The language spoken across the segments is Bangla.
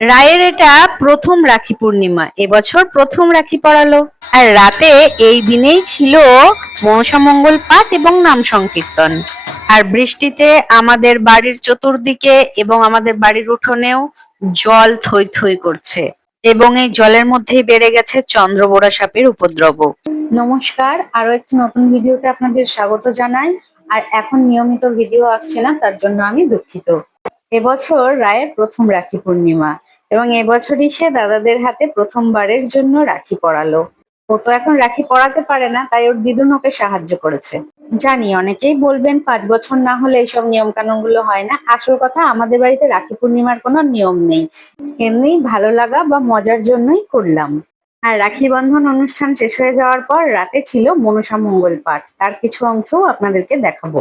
রায়ের এটা প্রথম রাখি পূর্ণিমা। এবছর প্রথম রাখি পড়ালো আর রাতে এই দিনেই ছিল মনসামঙ্গল পাঠ এবং নাম সংকীর্তন। আর বৃষ্টিতে আমাদের বাড়ির চতুর্দিকে এবং আমাদের বাড়ির উঠোনেও জল থই থই করছে। এবং এই জলের মধ্যেই বেড়ে গেছে চন্দ্রবোড়া সাপের উপদ্রব। নমস্কার আরও একটি নতুন ভিডিওতে আপনাদের স্বাগত জানাই। আর এখন নিয়মিত ভিডিও আসছে না, তার জন্য আমি দুঃখিত। এবছর রায়ের প্রথম রাখি পূর্ণিমা। এবং এবছরই সে দাদাদের হাতে প্রথমবারের জন্য রাখি পরালো। ও তো এখন রাখি পরাতে পারে না, তাই ওর দিদুন ওকে সাহায্য করেছে। জানি, অনেকেই বলবেন পাঁচ বছর না হলে এইসব নিয়ম কানুনগুলো হয় না। আসল কথা, আমাদের বাড়িতে রাখি পূর্ণিমার কোনো নিয়ম নেই। এমনি ভালো লাগা বা মজার জন্যই করলাম। আর রাখি বন্ধন অনুষ্ঠান শেষ হয়ে যাওয়ার পর রাতে ছিল মনসা মঙ্গল পাঠ। তার কিছু অংশও আপনাদেরকে দেখাবো।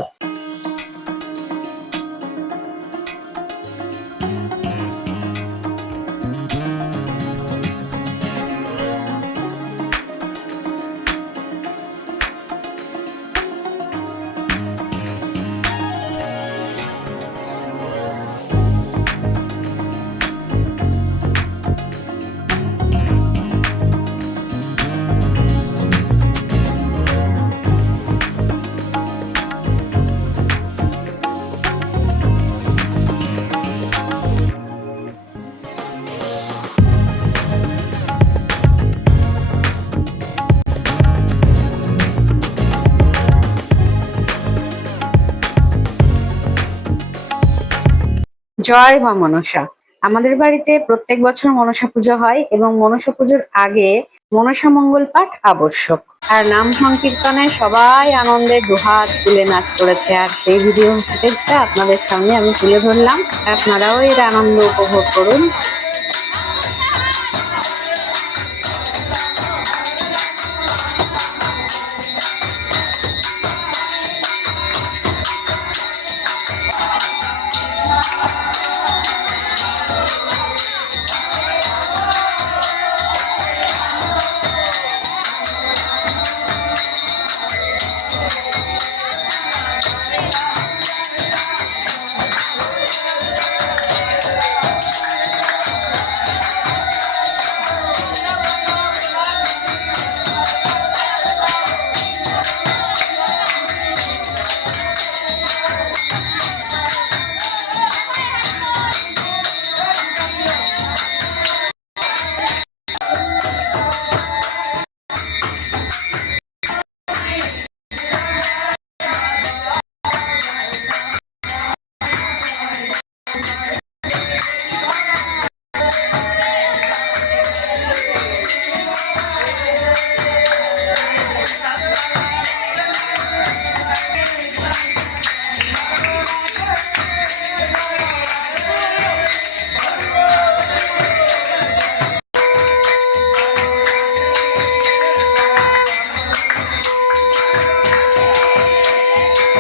জয় মা মনসা। আমাদের বাড়িতে প্রত্যেক বছর মনসা পুজো হয় এবং মনসা পুজোর আগে মনসা মঙ্গল পাঠ আবশ্যক। আর নাম সংকীর্তনে সবাই আনন্দে দুহাত তুলে নাচ করেছে। আর সেই ভিডিও ফুটেজটা আপনাদের সামনে আমি তুলে ধরলাম। আপনারাও এর আনন্দ উপভোগ করুন।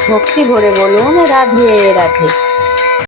ভক্তি ভরে বলুন রাধে রাধে।